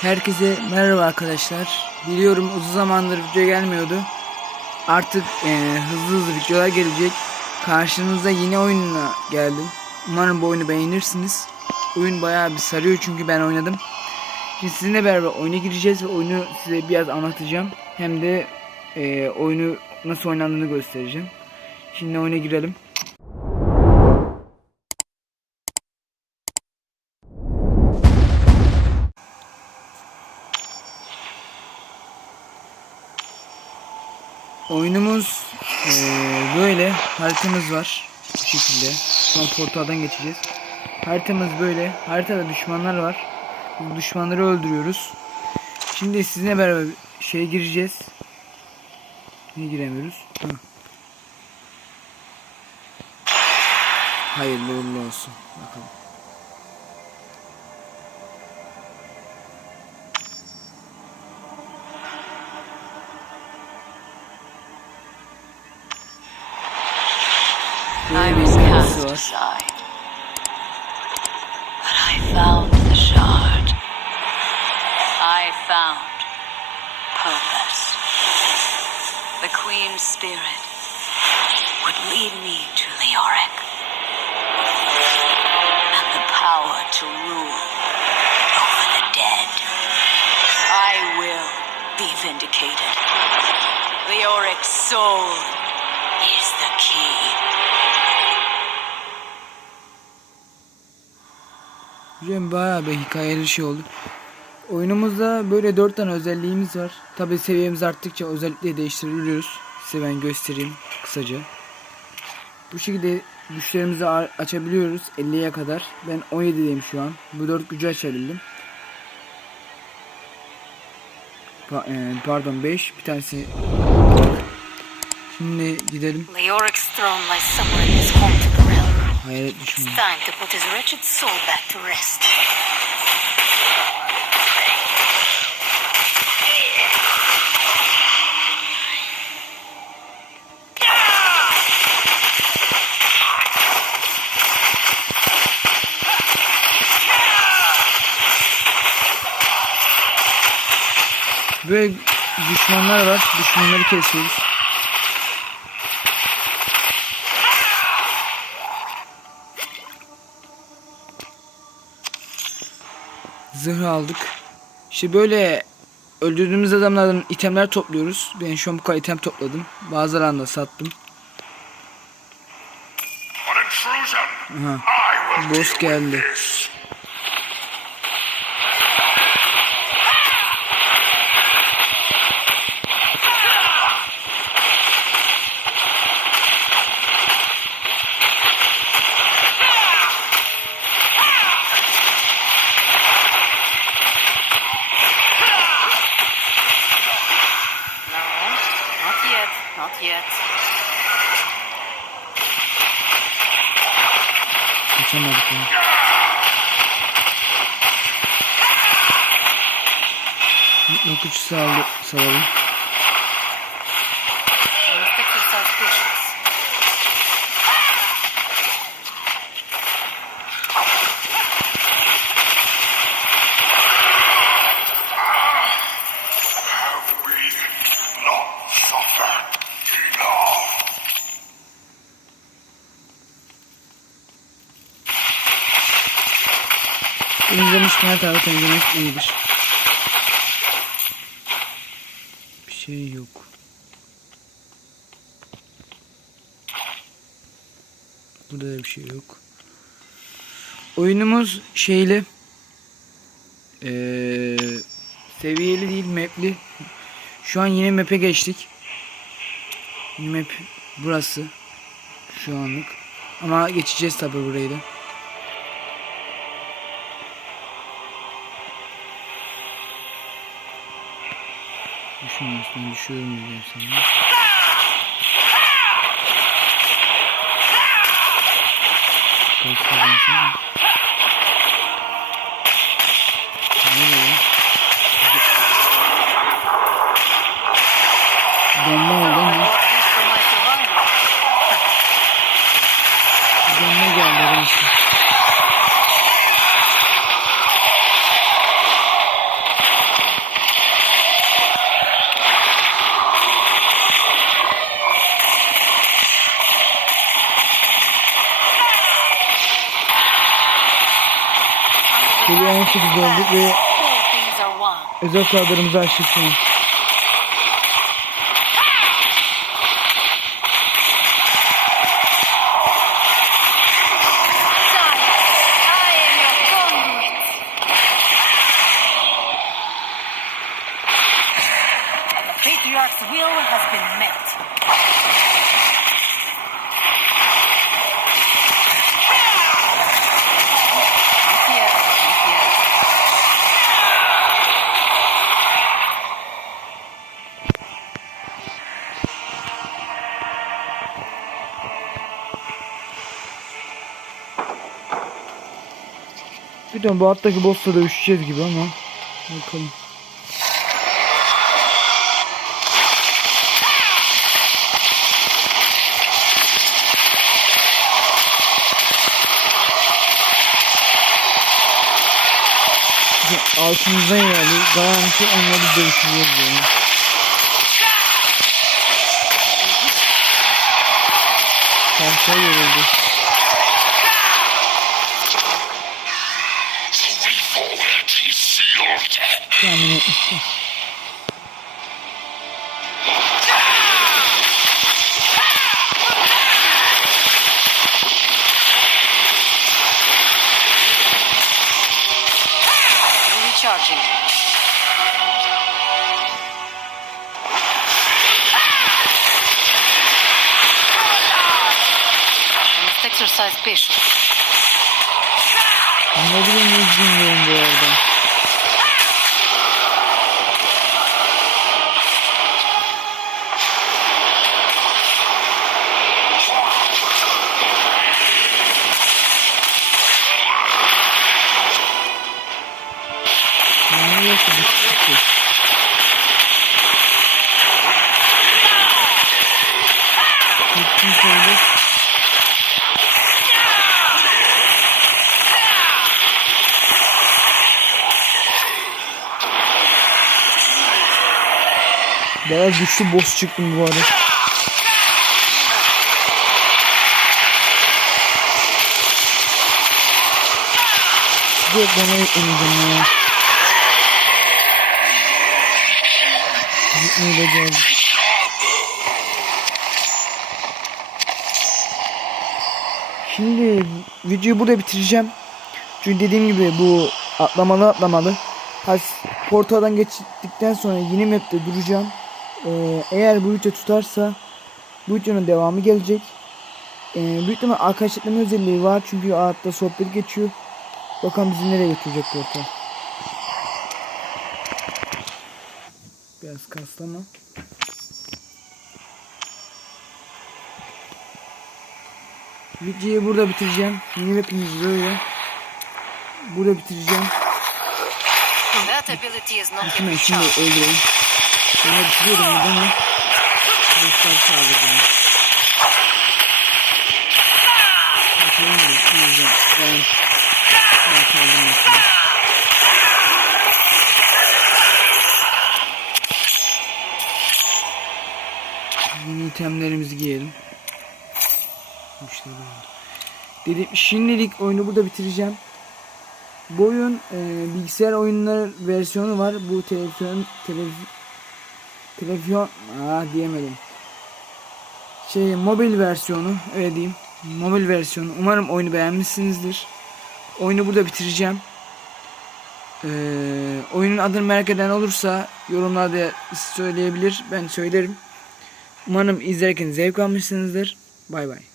Herkese merhaba arkadaşlar. Biliyorum uzun zamandır video gelmiyordu. Artık eee, hızlı hızlı videolar gelecek. Karşınızda yeni oyunla geldim. Umarım bu oyunu beğenirsiniz. Oyun bayağı bir sarıyor çünkü ben oynadım. Şimdi sizinle beraber oyuna gireceğiz ve oyunu size biraz anlatacağım. Hem de eee, oyunu nasıl oynandığını göstereceğim. Şimdi oyuna girelim. Oyunumuz eee, böyle haritamız var bu şekilde. Son portaldan geçeceğiz. Haritamız böyle. Haritada düşmanlar var. Bu düşmanları öldürüyoruz. Şimdi sizinle beraber şeye gireceğiz. Niye giremiyoruz? Hı. Hayırlı uğurlu olsun. Bakalım. I Böyle was cast aside. But I found the shard. I found purpose. The Queen's spirit would lead me to Leoric. And the power to rule over the dead. I will be vindicated. Leoric's soul Güzel bayağı bir hikayeli şey oldu. Oyunumuzda böyle dört tane özelliğimiz var. Tabi seviyemiz arttıkça özellikleri değiştirebiliyoruz. Size ben göstereyim kısaca. Bu şekilde güçlerimizi açabiliyoruz 50'ye kadar. Ben 17'deyim şu an. Bu dört gücü açabildim. Pa- e, pardon 5 bir tanesi. Şimdi gidelim. Leoric's throne lies somewhere Hayalet düşmanı. It's time to put his wretched soul back to rest. Böyle düşmanlar var. Düşmanları kesiyoruz. Zırh aldık. İşte böyle öldürdüğümüz adamlardan itemler topluyoruz. Ben şu an bu kadar item topladım. Bazılarını da sattım. Aha. Boss geldi. Kaçamadık ya. Mutlak uçu saldı, salalım. We must exercise patience. Have we not suffered Temizlemişken her tarafı temizlemek iyidir. Bir şey yok. Burada da bir şey yok. Oyunumuz şeyli eee seviyeli değil mapli. Şu an yeni map'e geçtik. Yeni map burası. Şu anlık. Ama geçeceğiz tabi burayı da. Düşünmüyorsun düşüyorum diyeceğim sana. Kalkmadan sonra. Seviye 18 olduk ve özel saldırımızı açtık şu an. De bu alttaki boss'la dövüşeceğiz gibi ama. Bakalım. Altımızdan yani garanti onları dövüşeceğiz yani. Kanka yoruldu. Tahmin etmiştim. Recharging. I exercise patience. Ne bileyim ne bilmiyorum bu arada. Bayağı güçlü boss çıktım bu arada. Direkt bana yükleneceğim ya. Gitmeyi becerdim. Şimdi videoyu burada bitireceğim. Çünkü dediğim gibi bu atlamalı atlamalı. Portadan geçtikten sonra yeni map'te duracağım. Ee, eğer bu video tutarsa bu videonun devamı gelecek. Ee, büyük ihtimal arkadaşlıklama özelliği var çünkü altta sohbet geçiyor. Bakalım bizi nereye götürecek portal. Biraz kaslama. Videoyu burada bitireceğim. Yeni map'imiz böyle. Burada bitireceğim. That ability is not yet Şimdi öldüreyim. Buradan ama. Boşlar sağladım. Bakalım mı? Olacak? Ben... Kaldım mesela. Yeni itemlerimizi giyelim. Oldu. Dedim şimdilik oyunu burada bitireceğim. Bu oyun e, bilgisayar oyunları versiyonu var. Bu televizyon televizyon televizyon ah diyemedim. Şey mobil versiyonu öyle diyeyim. Mobil versiyonu. Umarım oyunu beğenmişsinizdir. Oyunu burada bitireceğim. Ee, oyunun adını merak eden olursa yorumlarda söyleyebilir. Ben söylerim. Umarım izlerken zevk almışsınızdır. Bay bay.